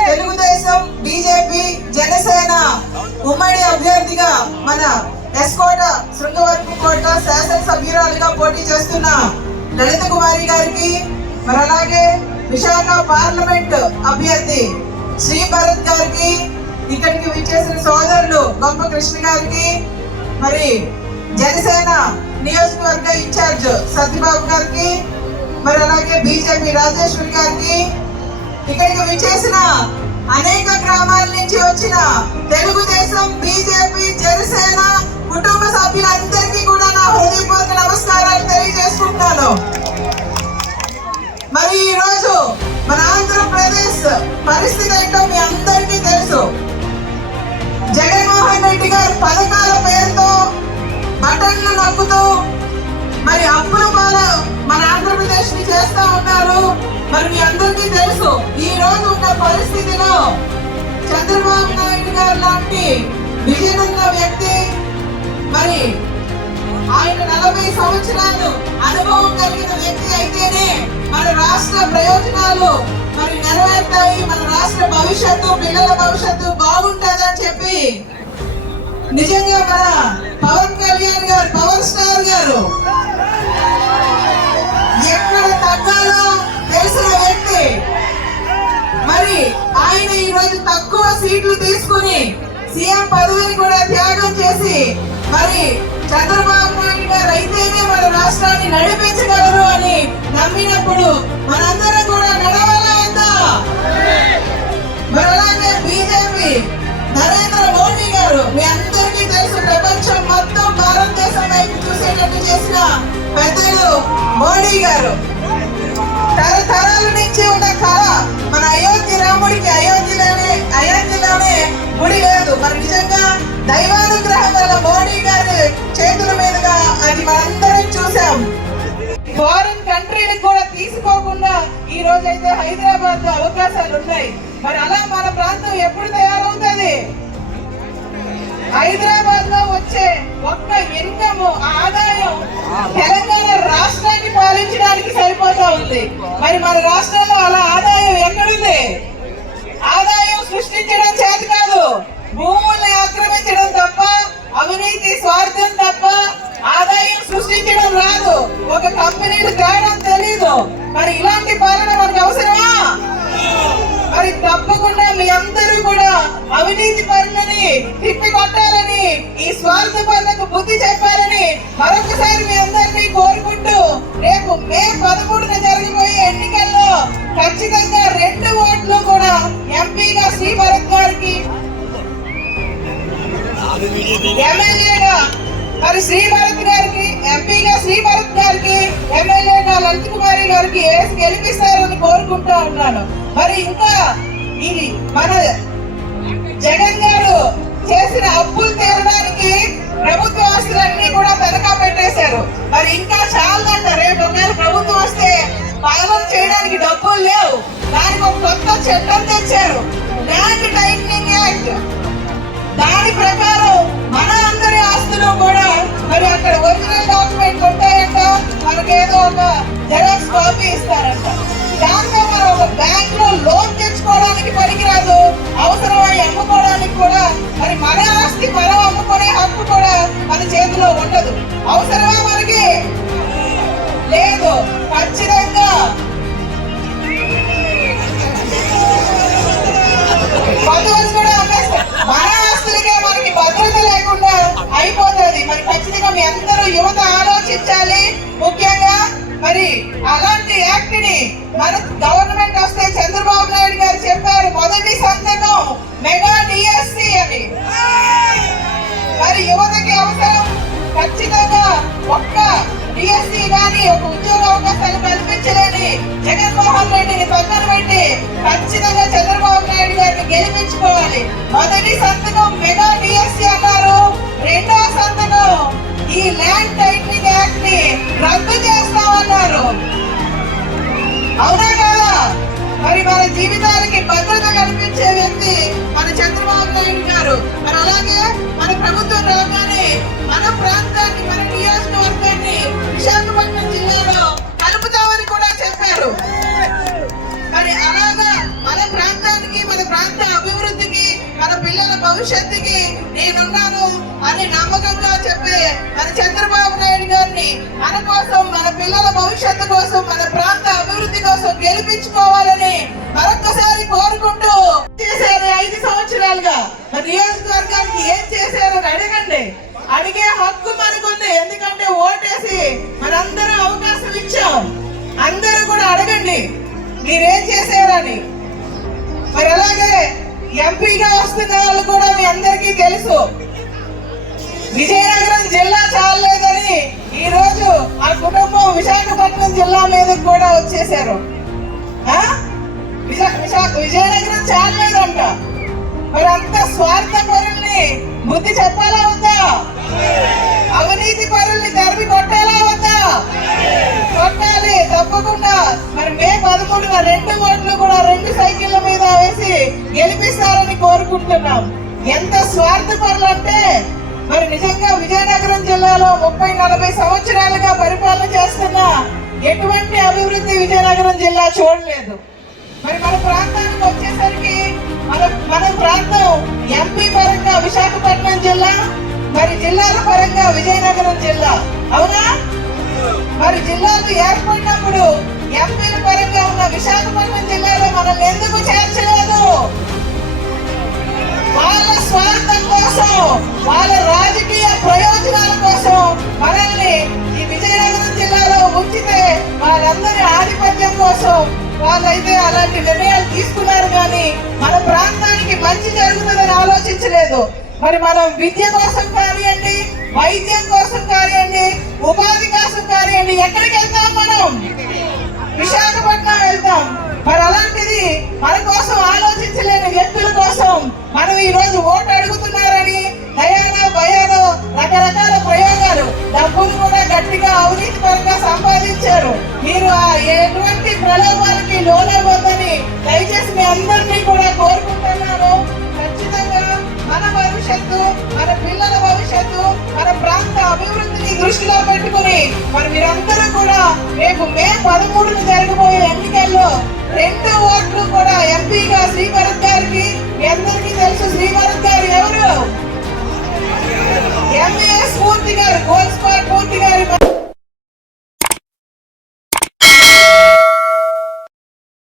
Telugu Desam BJP Janasena ఉమ్మడి అభ్యర్థిగా మన ఎస్కోట శృంగవరపు కోట శాసనసభ్యురాలుగా పోటీ చేస్తున్న లలిత కుమారి గారికి మరి అలాగే విశాఖ పార్లమెంట్ అభ్యర్థి శ్రీ భరత్ గారికి బొమ్మ కృష్ణ గారికి మరి జనసేన నియోజకవర్గ ఇన్ఛార్జ్ సత్యబాబు గారికి మరి అలాగే బీజేపీ రాజేశ్వరి గారికి ఇక్కడికి విచ్చేసిన అనేక గ్రామాల నుంచి వచ్చిన తెలుగుదేశం బీజేపీ జనసేన కుటుంబ సభ్యులందరికీ కూడా నా హృదయపూర్వక నమస్కారాలు తెలియజేసుకుంటున్నాను మరి ఈరోజు మన ఆంధ్రప్రదేశ్ పరిస్థితి ఏంటో మీ అందరూ బటన్లు మరి అప్పుల బాధ మన ఆంధ్రప్రదేశ్ని చేస్తా ఉన్నారు. మరి మీ అందరికీ తెలుసు ఈ రోజు ఉన్న పరిస్థితిలో చంద్రబాబు నాయుడు గారు లాంటి విజన్ ఉన్న వ్యక్తి మరి ఆయన నలభై సంవత్సరాలు అనుభవం కలిగిన వ్యక్తి అయితేనే మన రాష్ట్ర ప్రయోజనాలు మరి నెరవేరుతాయి మన రాష్ట్ర భవిష్యత్తు పిల్లల భవిష్యత్తు బాగుంటుందని చెప్పి నిజంగా మన పవన్ కళ్యాణ్ గారు పవర్ స్టార్ గారు ఎక్కడ తగ్గాలో తెలిసిన వ్యక్తి. మరి ఆయన ఈ రోజు తక్కువ సీట్లు తీసుకుని సీఎం పదవిని కూడా త్యాగం చేసి మరి చంద్రబాబు నాయుడు గారు అయితేనే మన రాష్ట్రాన్ని నడిపించగలరు అని నమ్మినప్పుడు మనందరం కూడా నడవాలా వద్దా? మరి అలాగే బీజేపీ నరేంద్ర మోడీ గారు మీ అందరూ ప్రపంచం మొత్తం భారతదేశం వైపు చూసేటట్టు చేసిన పెద్దలు మోడీ గారు. తరతరాల నుంచి ఉన్న కళ మన అయోధ్య రాముడికి అయోధ్యలోనే అయోధ్యలోనే గుడి లేదు. మరి నిజంగా దైవానుగ్రహం వల్ల మోడీ గారి చేతుల మీదుగా అది మనందరం చూసాం ఫారిన్ కంట్రీలకు కూడా తీసుకోకుండా ఈ రోజు అయితే హైదరాబాద్లో అవకాశాలు ఉన్నాయి. మరి అలా మన ప్రాంతం ఎప్పుడు తయారవుతుంది? హైదరాబాద్ వచ్చే ఒక్క ఇన్కమ్ ఆదాయం తెలంగాణ రాష్ట్రాన్ని పాలించడానికి సరిపోతా ఉంది. మరి మన రాష్ట్రంలో అలా ఆదాయం ఎక్కడుంది? ఆదాయం సృష్టించడం చేత కాదు భూముల్ని ఆక్రమించడం తప్ప అవినీతి స్వార్థం తప్ప ఆదాయం సృష్టించడం రాదు. ఒక కంపెనీలు తేడం తెలీదు. మరి ఇలాంటి పాలన మనకు అవసరమా? మరి తప్పకుండా మీ అందరూ కూడా అవినీతి పనులని స్వార్థ పనులకు బుద్ధి చెప్పాలని మరొకసారి మీ అందరినీ కోరుకుంటూ రేపు మే పదమూడున జరగబోయే ఎన్నికల్లో ఖచ్చితంగా రెండు ఓట్లు కూడా ఎంపీగా శ్రీ భరత్ గారికి ఎమ్మెల్యేగా మరి శ్రీ భరత్ గారికి ఎంపీగా శ్రీ భరత్ గారికి ఎమ్మెల్యేగా లలిత కుమారి గారికి వేసి గెలిపిస్తారని కోరుకుంటా ఉన్నాను. మరి ఇంకా ఇది మన జగన్ గారు చేసిన అప్పులు ప్రభుత్వ ఆస్తులన్నీ కూడా తనఖా పెట్టేశారు. మరి ఇంకా చాలంట రేపు ఒకవేళ ప్రభుత్వం వస్తే పాలన చేయడానికి డబ్బులు లేవు. దానికి ఒక కొత్త చట్టం తెచ్చారు. Land titling act. దాని ప్రకారం మన అందరి ఆస్తులు కూడా మరి అక్కడ ఒరిజినల్ డాక్యుమెంట్ ఉంటాయంట. మనకేదో ఒక జెరాక్స్ కాపీ ఇస్తారంట. దాంతో మనం ఒక బ్యాంక్లో లోన్ తెచ్చుకోవడానికి పనికిరాదు. అవసరమై అమ్ముకోవడానికి కూడా మరి మన మన చేతిలో ఉండదు. అవసరమా మనకి? లేదు. ఖచ్చితంగా. పదవులు కూడా అమ్మేస్తారు. మన ఆస్తులకే మనకి భద్రత లేకుండా అయిపోతుంది. మరి ఖచ్చితంగా మీ అందరూ యువత ఆలోచించాలి. ముఖ్యంగా మరి అలాంటి యాక్ట్ని మన గవర్నమెంట్ వస్తే చంద్రబాబు నాయుడు గారు చెప్పారు మన మరి అలాగే మన ప్రభుత్వం రాగానే మన ప్రాంతాన్ని మన నియోజకవర్గాన్ని విశాఖపట్నం జిల్లాలో కలుపుతామని కూడా చెప్పారు. మరి అలాగా మన ప్రాంతానికి మన ప్రాంత అభివృద్ధికి మన పిల్లల భవిష్యత్తుకి నేనున్నాను అని నమ్మకంగా చెప్పే మన చంద్రబాబు నాయుడు గారిని మన కోసం మన పిల్లల భవిష్యత్తు కోసం మన ప్రాంత అభివృద్ధి కోసం గెలిపించుకోవాలని మరొకసారి కోరు ఎంపీగా వస్తున్న వాళ్ళు కూడా మీ అందరికీ తెలుసు. విజయనగరం జిల్లా చాలలేదని ఈ రోజు ఆ కుటుంబం విశాఖపట్నం జిల్లా మీదకి కూడా వచ్చేసారు విశాఖ విజయనగరం చాలలేదంట. మరి అంత స్వార్థ పరుల్ని బుద్ధి చెప్పాలా వద్దా? అవినీతి పరుల్ని తరిమి కొట్టాలా వద్దా? కొట్టాలి తప్పకుండా. మరి మే పదకొండున రెండు ఓట్లు కూడా రెండు సైకిల్ మీద గెలిపిస్తారని కోరుకుంటున్నాం. ఎంత స్వార్థపరులు అంటే మరి నిజంగా విజయనగరం జిల్లాలో ముప్పై నలభై సంవత్సరాలుగా పరిపాలన చేస్తున్న ఎటువంటి అభివృద్ధి విజయనగరం జిల్లా చూడలేదు. మరి మన ప్రాంతానికి వచ్చేసరికి మన మన ప్రాంతం ఎంపీ పరంగా విశాఖపట్నం జిల్లా మరి జిల్లాల పరంగా విజయనగరం జిల్లా. అవునా? మరి జిల్లాలు ఏర్పడినప్పుడు ఎంపీల పరంగా ఉన్న విశాఖపట్నం జిల్లాలో మనం ఎందుకు చేర్చలేదు? వాళ్ళ రాజకీయ ప్రయోజనాల కోసం మనల్ని ఈ విజయనగరం జిల్లాలో ఉంచితే వాళ్ళందరి ఆధిపత్యం కోసం వాళ్ళైతే అలాంటి నిర్ణయాలు తీసుకున్నారు కానీ మన ప్రాంతానికి మంచి జరుగుతుందని ఆలోచించలేదు. మరి మనం విద్య కోసం కానివ్వండి వైద్యం కోసం కానివ్వండి ఉపాధి కోసం కానివ్వండి ఎక్కడికి వెళ్తాం మనం? విశాఖపట్నం వెళ్తాం. మరి అలాంటిది రెండు కూడా ఎంపీగా శ్రీభరత్ గారికి మీ అందరికీ తెలుసు శ్రీభరత్ గారు ఎవరు? ఎంఏఎస్ పూర్తి గారు గోల్స్ పూర్తి గారి